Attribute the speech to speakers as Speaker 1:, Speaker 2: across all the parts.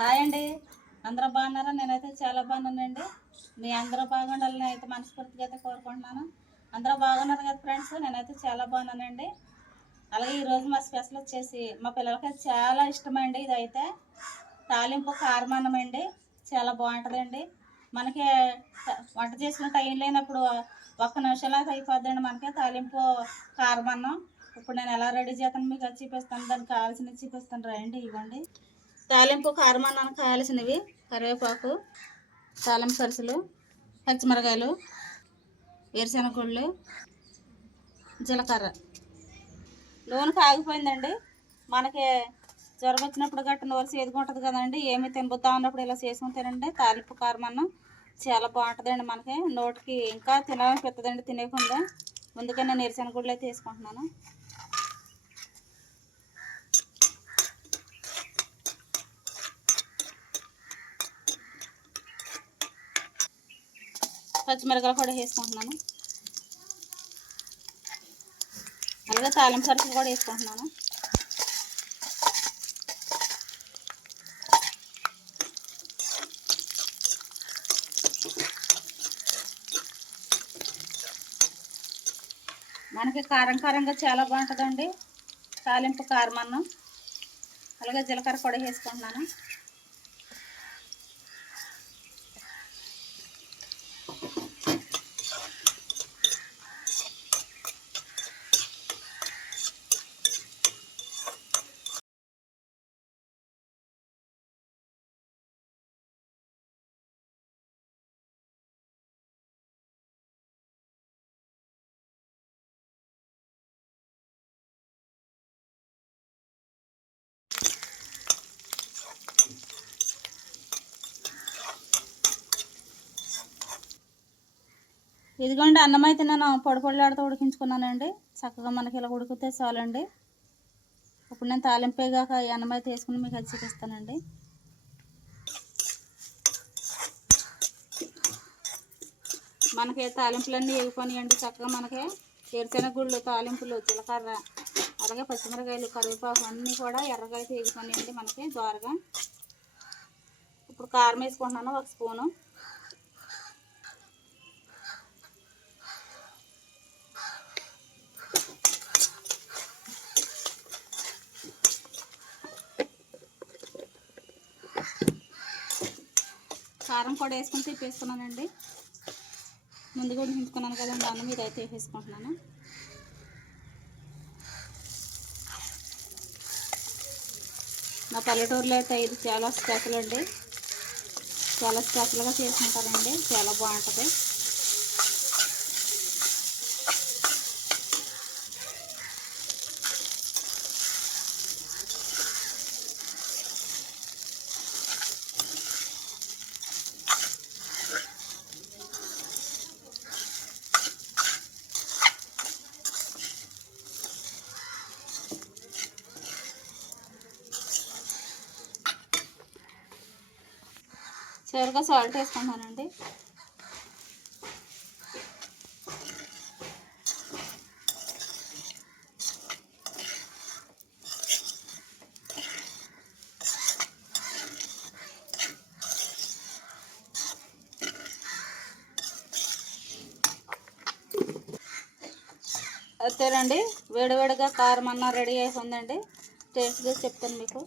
Speaker 1: Hi అండి. అందరూ బాగున్నారా? నేనైతే చాలా బాగున్నానండి. మీ అందరూ బాగుండాలని అయితే మనస్ఫూర్తిగా అయితే కోరుకుంటున్నాను. అందరూ బాగున్నారు కదా ఫ్రెండ్స్? నేనైతే చాలా బాగున్నానండి. అలాగే ఈరోజు మా స్పెషల్ వచ్చేసి మా పిల్లలకి చాలా ఇష్టమండి ఇదైతే. తాలింపు కారమానం అండి. చాలా బాగుంటుందండి. మనకి వంట చేసిన టైం లేనప్పుడు ఒక్క నిమిషంలో అయిపోద్దండి మనకి తాలింపు కారమన్నం. ఇప్పుడు నేను ఎలా రెడీ చేస్తాను మీకు చూపిస్తాను. దానికి కావాల్సినవి చూపిస్తాను. రండి ఇవ్వండి. తాలింపు కారమన్నానికి కావాల్సినవి కరివేపాకు తాలింపు సరుసులు పచ్చిమిరకాయలు వేరుశెనగ గుళ్ళు జీలకర్ర. నూనె కాగిపోయిందండి మనకి జ్వరం వచ్చినప్పుడు గట్ట నోరు సేదుకుంటుంది కదండి. ఏమి తినబుద్దా ఉన్నప్పుడు ఇలా చేసుకుని తినండి. తాలింపు కారమన్నం చాలా బాగుంటుందండి మనకి. నోటికి ఇంకా తినాలనిపిస్తుందండి తినేకుండా ముందుగా నేను వేరుశెనగ గుళ్ళు అయితే పచ్చిమిరకాయలు కూడా వేసుకుంటున్నాను. అలాగే తాలింపు సరుకులు కూడా వేసుకుంటున్నాను. మనకి కారం కారంగా చాలా బాగుంటుందండి. తాలింపు కారం అన్నం. అలాగే జీలకర్ర కూడా వేసుకుంటున్నాను. ఇదిగోండి అన్నం అయితే నేను పొడి పొడిలాడుతూ ఉడికించుకున్నానండి. చక్కగా మనకి ఇలా ఉడికితే చాలండి. ఇప్పుడు నేను తాలింపేగాక ఈ అన్నం అయితే వేసుకుని మీకు అది చూపిస్తానండి. మనకి తాలింపులన్నీ వేగిపోయినాయండి చక్కగా మనకి ఏరుశెనగ గుళ్ళు తాలింపులు జీలకర్ర అలాగే పచ్చిమిరకాయలు కరివేపాకు అన్నీ కూడా ఎర్రగా అయితే వేగిపోయినాయండి మనకి ద్వారగా. ఇప్పుడు కారం వేసుకుంటున్నాను ఒక స్పూను. కారం కూడా వేసుకుని తిప్పేసుకున్నానండి. ముందుగా ఉంచుకున్నాను కదండి అన్నం మీద అయితే వేసేసుకుంటున్నాను. మా పల్లెటూరులో అయితే ఇది చాలా స్పెషల్ అండి. చాలా స్పెషల్గా చేసుకుంటారండి చాలా బాగుంటుంది. చివరిగా సాల్ట్ వేసుకుంటానండి. అంతేనండి వేడివేడిగా కారం అన్న రెడీ అయిపోయిందండి టేస్ట్ చెప్తాను మీకు.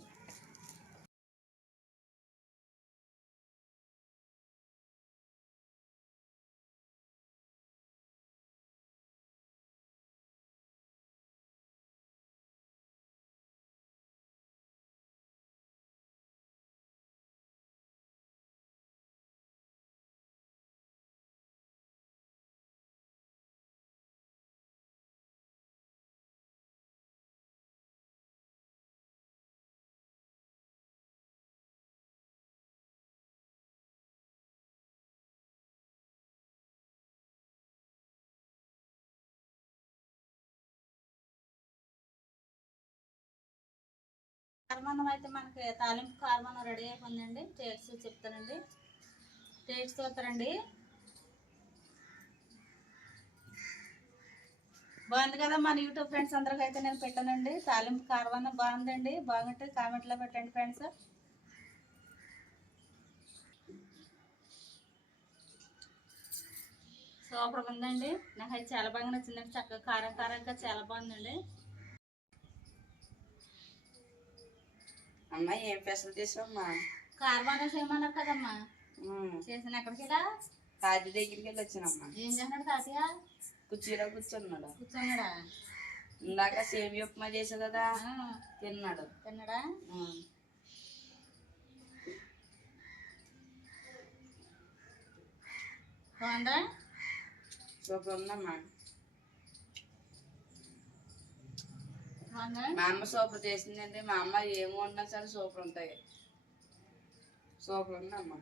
Speaker 1: కారమన్నం అయితే మనకి తాలింపు కారమన్నం రెడీ అయిపోయిందండి. డేట్స్ చెప్తానండి. డేట్స్ చూస్తారండి. బాగుంది కదా మన యూట్యూబ్ ఫ్రెండ్స్ అందరికీ అయితే నేను పెట్టానండి. తాలింపు కారమన్నం బాగుందండి. బాగుంటే కామెంట్లో పెట్టండి ఫ్రెండ్స్ సూపర్గా ఉందండి. నాకు అయితే చాలా బాగా నచ్చిందండి. చక్కగా కారం కారంగా చాలా బాగుందండి.
Speaker 2: అమ్మ ఏం పెసలు చేసావమ్మా?
Speaker 1: కార్బానా చేయమన్నారు కదమ్మా? చేసిన ఎక్కడికి
Speaker 2: తాజీ దగ్గరికి వెళ్ళి వచ్చానమ్మా.
Speaker 1: ఏం చేస్తున్నాడు తాతయ్య?
Speaker 2: కుర్చీలో కూర్చున్నాడు.
Speaker 1: కూర్చున్నాడా?
Speaker 2: ఇందాక సేమి ఉప్మా చేసావు కదా తిన్నాడు.
Speaker 1: తిన్నాడా. బాగుందా?
Speaker 2: సూపర్ ఉందమ్మా. మా అమ్మ సూపర్ చేసిందంటే మా అమ్మ ఏమి వండినా సరే సూపర్ ఉంటాయి. సూపర్ ఉందమ్మా